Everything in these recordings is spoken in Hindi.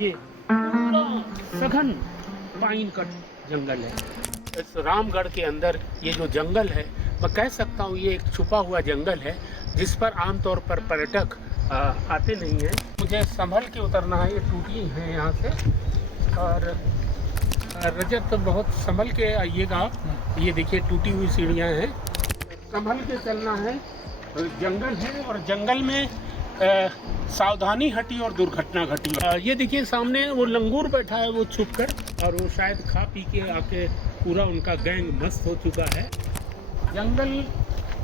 ये पूरा सघन पाइन का जंगल है। इस रामगढ़ के अंदर ये जो जंगल है, मैं कह सकता हूँ ये एक छुपा हुआ जंगल है जिस पर आमतौर पर पर्यटक आते नहीं हैं। मुझे संभल के उतरना है, ये टूटी है यहाँ से। और रजत तो बहुत संभल के आइएगा, ये देखिए टूटी हुई सीढ़ियाँ हैं, संभल के चलना है। जंगल है और जंगल में सावधानी हटी और दुर्घटना घटी। ये देखिए सामने वो लंगूर बैठा है, वो छुप कर, और वो शायद खा पी के आके पूरा उनका गैंग मस्त हो चुका है। जंगल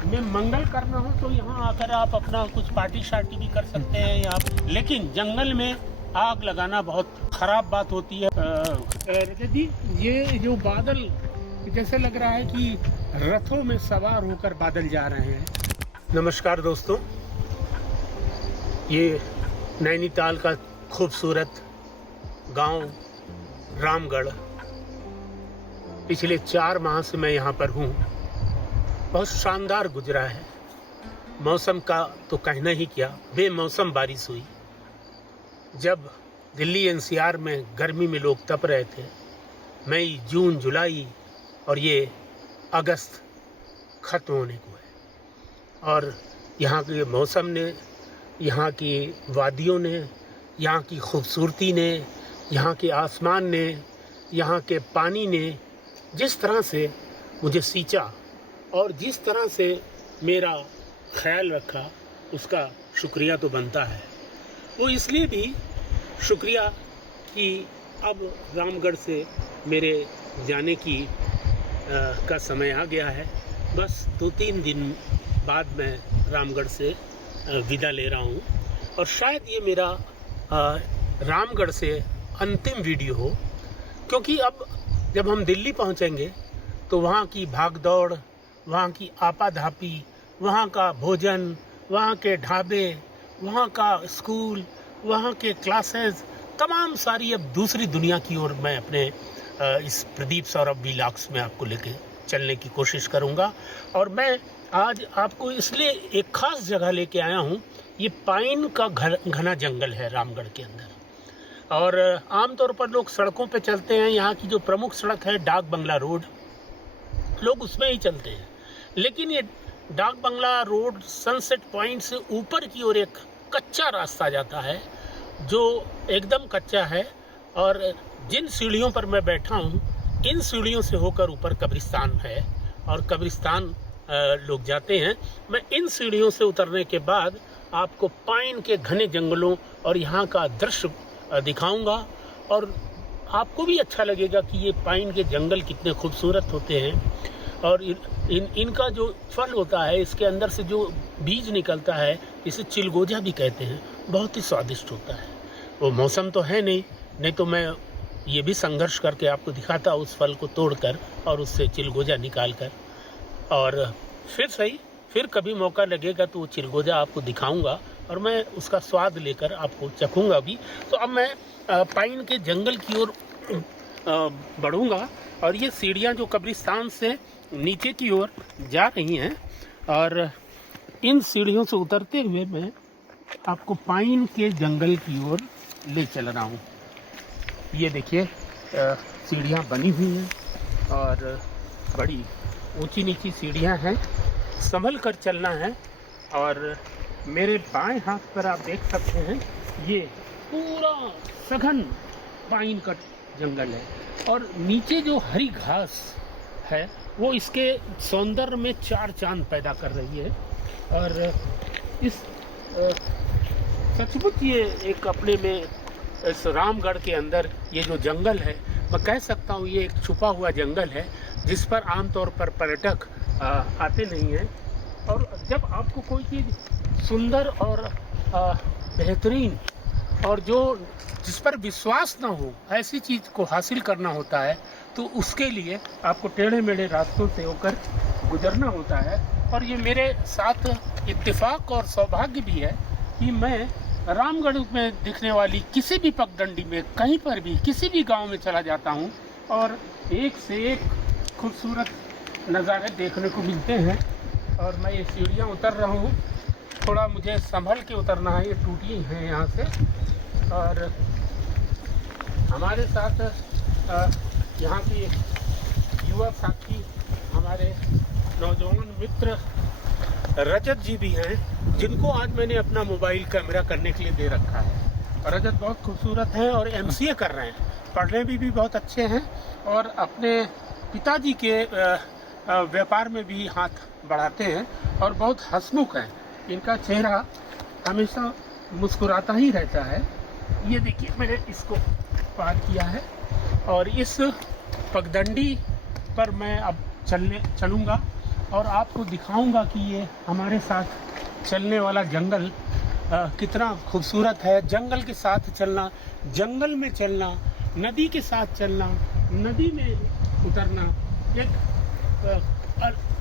में मंगल करना हो तो यहाँ आकर आप अपना कुछ पार्टी शार्टी भी कर सकते हैं यहाँ, लेकिन जंगल में आग लगाना बहुत खराब बात होती है। रजत जी, ये जो बादल जैसे लग रहा है कि रथों में सवार होकर बादल जा रहे हैं। नमस्कार दोस्तों, ये नैनीताल का खूबसूरत गांव रामगढ़, पिछले 4 माह से मैं यहाँ पर हूँ। बहुत शानदार गुजरा है। मौसम का तो कहना ही क्या, बेमौसम बारिश हुई। जब दिल्ली एनसीआर में गर्मी में लोग तप रहे थे, मई, जून, जुलाई और ये अगस्त खत्म होने को है, और यहाँ के मौसम ने, यहाँ की वादियों ने, यहाँ की खूबसूरती ने, यहाँ के आसमान ने, यहाँ के पानी ने जिस तरह से मुझे सींचा और जिस तरह से मेरा ख्याल रखा, उसका शुक्रिया तो बनता है। वो इसलिए भी शुक्रिया कि अब रामगढ़ से मेरे जाने की का समय आ गया है। बस 2-3 दिन बाद मैं रामगढ़ से विदा ले रहा हूँ, और शायद ये मेरा रामगढ़ से अंतिम वीडियो हो, क्योंकि अब जब हम दिल्ली पहुँचेंगे तो वहाँ की भागदौड़, वहाँ की आपाधापी, वहाँ का भोजन, वहाँ के ढाबे, वहाँ का स्कूल, वहाँ के क्लासेस, तमाम सारी अब दूसरी दुनिया की ओर मैं अपने इस प्रदीप सौरभ व्लॉग्स में आपको लेके चलने की कोशिश करूँगा। और मैं आज आपको इसलिए एक ख़ास जगह लेके आया हूँ। ये पाइन का घना जंगल है रामगढ़ के अंदर, और आमतौर पर लोग सड़कों पे चलते हैं। यहाँ की जो प्रमुख सड़क है डाक बंगला रोड, लोग उसमें ही चलते हैं, लेकिन ये डाक बंगला रोड सनसेट पॉइंट से ऊपर की ओर एक कच्चा रास्ता जाता है, जो एकदम कच्चा है। और जिन सीढ़ियों पर मैं बैठा हूँ, इन सीढ़ियों से होकर ऊपर कब्रिस्तान है, और कब्रिस्तान लोग जाते हैं। मैं इन सीढ़ियों से उतरने के बाद आपको पाइन के घने जंगलों और यहाँ का दृश्य दिखाऊंगा, और आपको भी अच्छा लगेगा कि ये पाइन के जंगल कितने खूबसूरत होते हैं। और इनका जो फल होता है, इसके अंदर से जो बीज निकलता है, इसे चिलगोजा भी कहते हैं, बहुत ही स्वादिष्ट होता है। वो मौसम तो है नहीं तो मैं ये भी संघर्ष करके आपको दिखाता उस फल को तोड़कर और उससे चिलगोजा निकाल कर। और फिर कभी मौका लगेगा तो वो चिलगोजा आपको दिखाऊंगा, और मैं उसका स्वाद लेकर आपको चखूंगा भी। तो अब मैं पाइन के जंगल की ओर बढ़ूंगा, और ये सीढ़ियाँ जो कब्रिस्तान से नीचे की ओर जा रही हैं, और इन सीढ़ियों से उतरते हुए मैं आपको पाइन के जंगल की ओर ले चल रहा हूँ। ये देखिए सीढ़ियाँ बनी हुई हैं, और बड़ी ऊंची नीची सीढ़ियाँ हैं, संभल कर चलना है। और मेरे बाएं हाथ पर आप देख सकते हैं, ये पूरा सघन पाइन का जंगल है, और नीचे जो हरी घास है वो इसके सौंदर्य में 4 चांद पैदा कर रही है। और इस सचमुच ये एक अपने में, इस रामगढ़ के अंदर ये जो जंगल है, मैं कह सकता हूँ ये एक छुपा हुआ जंगल है जिस पर आमतौर पर पर्यटक आते नहीं हैं। और जब आपको कोई चीज़ सुंदर और बेहतरीन और जिस पर विश्वास ना हो, ऐसी चीज़ को हासिल करना होता है, तो उसके लिए आपको टेढ़े मेढ़े रास्तों से होकर गुजरना होता है। और ये मेरे साथ इत्तेफाक और सौभाग्य भी है कि मैं रामगढ़ में दिखने वाली किसी भी पगडंडी में, कहीं पर भी, किसी भी गांव में चला जाता हूं, और एक से एक खूबसूरत नज़ारे देखने को मिलते हैं। और मैं ये सीढ़ियाँ उतर रहा हूँ, थोड़ा मुझे संभल के उतरना है, ये टूटी हैं यहाँ से। और हमारे साथ यहाँ की युवा साथी, हमारे नौजवान मित्र रजत जी भी हैं, जिनको आज मैंने अपना मोबाइल कैमरा करने के लिए दे रखा है। रजत बहुत खूबसूरत हैं और MCA कर रहे हैं, पढ़ने भी बहुत अच्छे हैं और अपने पिताजी के व्यापार में भी हाथ बढ़ाते हैं और बहुत हंसमुख हैं। इनका चेहरा हमेशा मुस्कुराता ही रहता है। ये देखिए, मैंने इसको पार किया है और इस पगडंडी पर मैं अब चलूँगा और आपको दिखाऊंगा कि ये हमारे साथ चलने वाला जंगल कितना खूबसूरत है। जंगल के साथ चलना, जंगल में चलना, नदी के साथ चलना, नदी में उतरना एक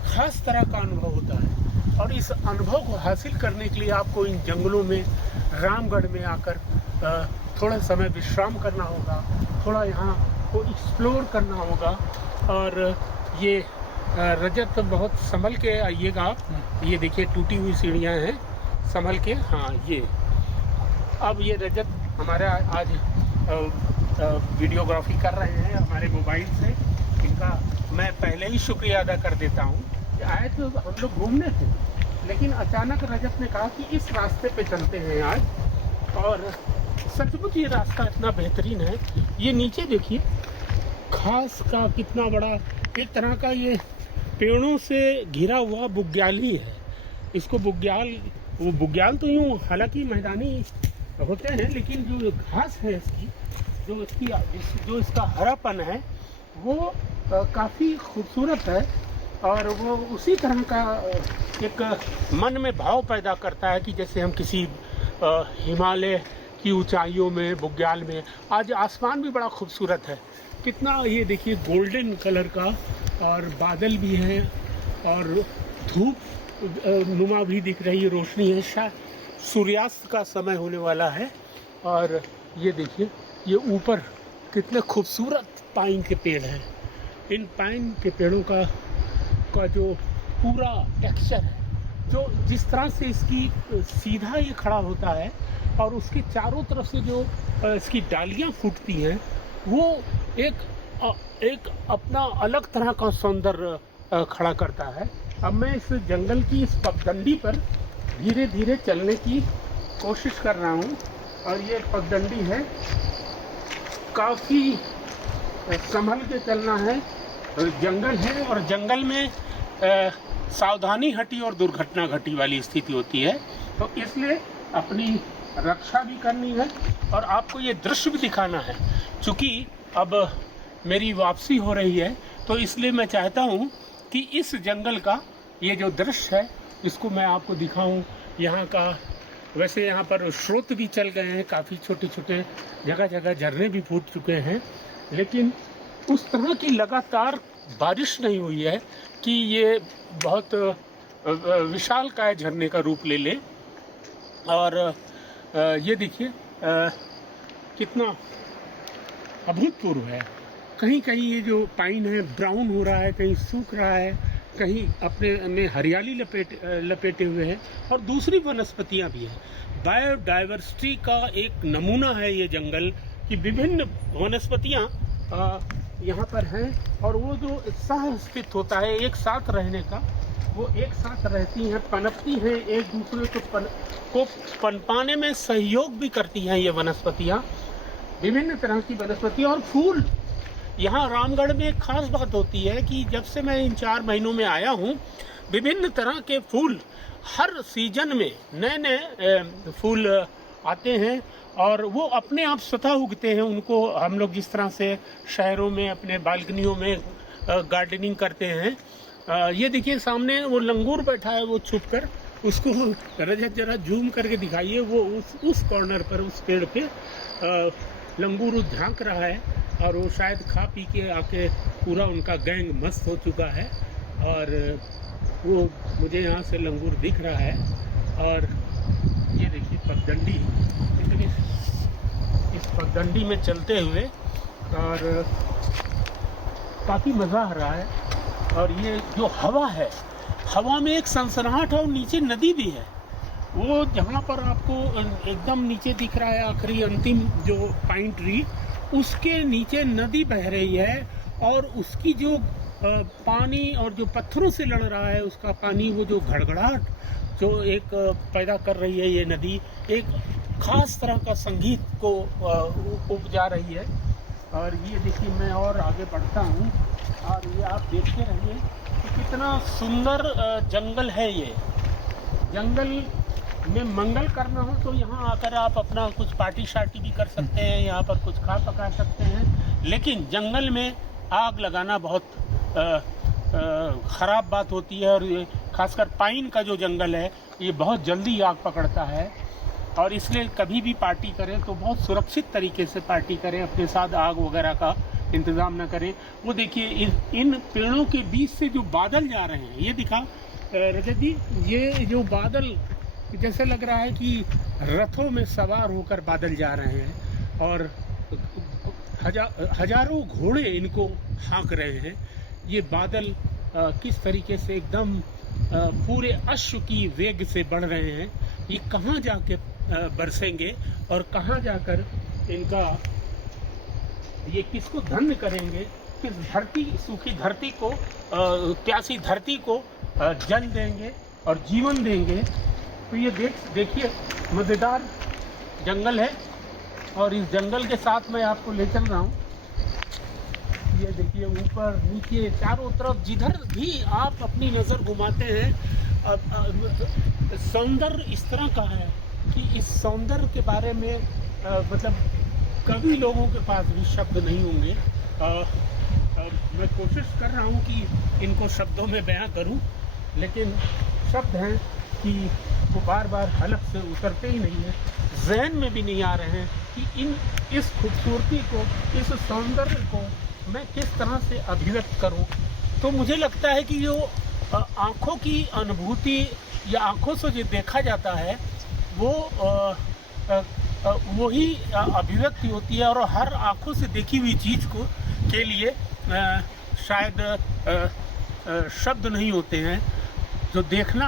खास तरह का अनुभव होता है और इस अनुभव को हासिल करने के लिए आपको इन जंगलों में, रामगढ़ में आकर थोड़ा समय विश्राम करना होगा, थोड़ा यहाँ को एक्सप्लोर करना होगा। और ये रजत बहुत संभल के आइएगा आप। ये देखिए टूटी हुई सीढ़ियाँ हैं, संभल के। हाँ, ये अब ये रजत हमारा आज वीडियोग्राफी कर रहे हैं हमारे मोबाइल से। इनका मैं पहले ही शुक्रिया अदा कर देता हूँ कि आए तो हम लोग घूमने थे, लेकिन अचानक रजत ने कहा कि इस रास्ते पे चलते हैं आज। और सचमुच ये रास्ता इतना बेहतरीन है। ये नीचे देखिए, घास का कितना बड़ा, एक तरह का ये पेड़ों से घिरा हुआ बुग्याल ही है। इसको बुग्याल, वो बुग्याल तो यूँ हालांकि मैदानी होते हैं, लेकिन जो घास है इसकी, जो इसका हरापन है वो काफ़ी खूबसूरत है और वो उसी तरह का एक मन में भाव पैदा करता है कि जैसे हम किसी हिमालय की ऊंचाइयों में, बुग्याल में। आज आसमान भी बड़ा खूबसूरत है, कितना ये देखिए गोल्डन कलर का, और बादल भी हैं और धूप नुमा भी दिख रही है, रोशनी है, शायद सूर्यास्त का समय होने वाला है। और ये देखिए, ये ऊपर कितने खूबसूरत पाइन के पेड़ हैं। इन पाइन के पेड़ों का जो पूरा टेक्सचर है, जो जिस तरह से इसकी सीधा ये खड़ा होता है और उसके चारों तरफ से जो इसकी डालियाँ फूटती हैं, वो एक अपना अलग तरह का सौंदर्य खड़ा करता है। अब मैं इस जंगल की इस पगडंडी पर धीरे धीरे चलने की कोशिश कर रहा हूँ और ये पगडंडी है, काफ़ी संभल के चलना है। जंगल है और जंगल में सावधानी हटी और दुर्घटना घटी वाली स्थिति होती है, तो इसलिए अपनी रक्षा भी करनी है और आपको ये दृश्य भी दिखाना है। चूँकि अब मेरी वापसी हो रही है, तो इसलिए मैं चाहता हूँ कि इस जंगल का ये जो दृश्य है इसको मैं आपको दिखाऊं। यहाँ का वैसे यहाँ पर स्रोत भी चल गए हैं, काफ़ी छोटे छोटे जगह जगह झरने भी फूट चुके हैं, लेकिन उस तरह की लगातार बारिश नहीं हुई है कि ये बहुत विशालकाय झरने का रूप ले ले। और ये देखिए कितना अभूतपूर्व है। कहीं कहीं ये जो पाइन है ब्राउन हो रहा है, कहीं सूख रहा है, कहीं अपने में हरियाली लपेटे हुए हैं और दूसरी वनस्पतियां भी हैं। बायोडाइवर्सिटी का एक नमूना है ये जंगल कि विभिन्न वनस्पतियां यहाँ पर हैं और वो जो सहअस्तित्व होता है एक साथ रहने का, वो एक साथ रहती हैं, पनपती हैं, एक दूसरे को पनपाने में सहयोग भी करती हैं ये वनस्पतियाँ, विभिन्न तरह की वनस्पतियाँ और फूल। यहाँ रामगढ़ में एक खास बात होती है कि जब से मैं इन 4 महीनों में आया हूँ, विभिन्न तरह के फूल हर सीजन में नए नए फूल आते हैं और वो अपने आप स्वतः उगते हैं। उनको हम लोग जिस तरह से शहरों में अपने बालकनियों में गार्डनिंग करते हैं। ये देखिए सामने वो लंगूर बैठा है, वो छुप कर, उसको रजत जरा जूम करके दिखाइए। वो उस कॉर्नर पर, उस पेड़ पे लंगूर झांक रहा है और वो शायद खा पी के आके पूरा उनका गैंग मस्त हो चुका है और वो मुझे यहाँ से लंगूर दिख रहा है। और ये देखिए पगडंडी, इस पगडंडी में चलते हुए और काफ़ी मज़ा आ रहा है। और ये जो हवा है, हवा में एक सनसनाहट है और नीचे नदी भी है। वो जहाँ पर आपको एकदम नीचे दिख रहा है आखिरी अंतिम जो पाइन ट्री, उसके नीचे नदी बह रही है और उसकी जो पानी और जो पत्थरों से लड़ रहा है उसका पानी, वो जो घड़घड़ाहट जो एक पैदा कर रही है ये नदी, एक खास तरह का संगीत को उपजा रही है। और ये देखिए, मैं और आगे बढ़ता हूँ और ये आप देखते रहिए कि कितना सुंदर जंगल है। ये जंगल में मंगल करना हो तो यहाँ आकर आप अपना कुछ पार्टी शार्टी भी कर सकते हैं, यहाँ पर कुछ खा पका सकते हैं। लेकिन जंगल में आग लगाना बहुत ख़राब बात होती है, और ये खासकर पाइन का जो जंगल है ये बहुत जल्दी आग पकड़ता है, और इसलिए कभी भी पार्टी करें तो बहुत सुरक्षित तरीके से पार्टी करें, अपने साथ आग वगैरह का इंतज़ाम न करें। वो देखिए इन पेड़ों के बीच से जो बादल जा रहे हैं, ये दिखा रजत जी, ये जो बादल जैसे लग रहा है कि रथों में सवार होकर बादल जा रहे हैं, और हजारों घोड़े इनको हाँक रहे हैं। ये बादल किस तरीके से एकदम पूरे अश्व की वेग से बढ़ रहे हैं, ये कहाँ जाके बरसेंगे और कहाँ जाकर इनका ये किसको धन्य करेंगे, किस धरती, सूखी धरती को, प्यासी धरती को जल देंगे और जीवन देंगे। तो ये देखिए मज़ेदार जंगल है, और इस जंगल के साथ मैं आपको ले चल रहा हूँ। ये देखिए ऊपर नीचे चारों तरफ जिधर भी आप अपनी नज़र घुमाते हैं, सौंदर्य इस तरह का है कि इस सौंदर्य के बारे में मतलब कभी लोगों के पास भी शब्द नहीं होंगे। मैं कोशिश कर रहा हूँ कि इनको शब्दों में बयां करूँ, लेकिन शब्द हैं कि वो बार बार हलक से उतरते ही नहीं हैं, जहन में भी नहीं आ रहे हैं कि इस खूबसूरती को, इस सौंदर्य को मैं किस तरह से अभिव्यक्त करूं। तो मुझे लगता है कि जो आँखों की अनुभूति या आँखों से जो देखा जाता है वो ही अभिव्यक्ति होती है, और हर आँखों से देखी हुई चीज़ को के लिए शायद शब्द नहीं होते हैं। जो देखना,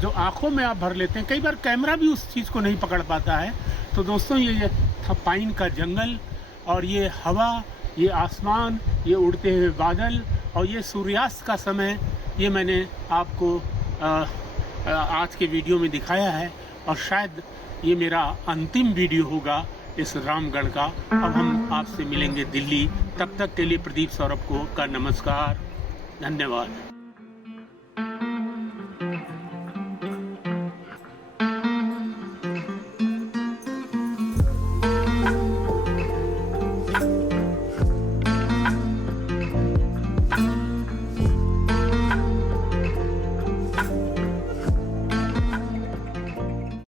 जो आँखों में आप भर लेते हैं, कई बार कैमरा भी उस चीज़ को नहीं पकड़ पाता है। तो दोस्तों, ये था पाइन का जंगल, और ये हवा, ये आसमान, ये उड़ते हुए बादल, और ये सूर्यास्त का समय, ये मैंने आपको आज के वीडियो में दिखाया है, और शायद ये मेरा अंतिम वीडियो होगा इस रामगढ़ का। अब हम आपसे मिलेंगे दिल्ली, तब तक के लिए प्रदीप सौरभ का नमस्कार, धन्यवाद।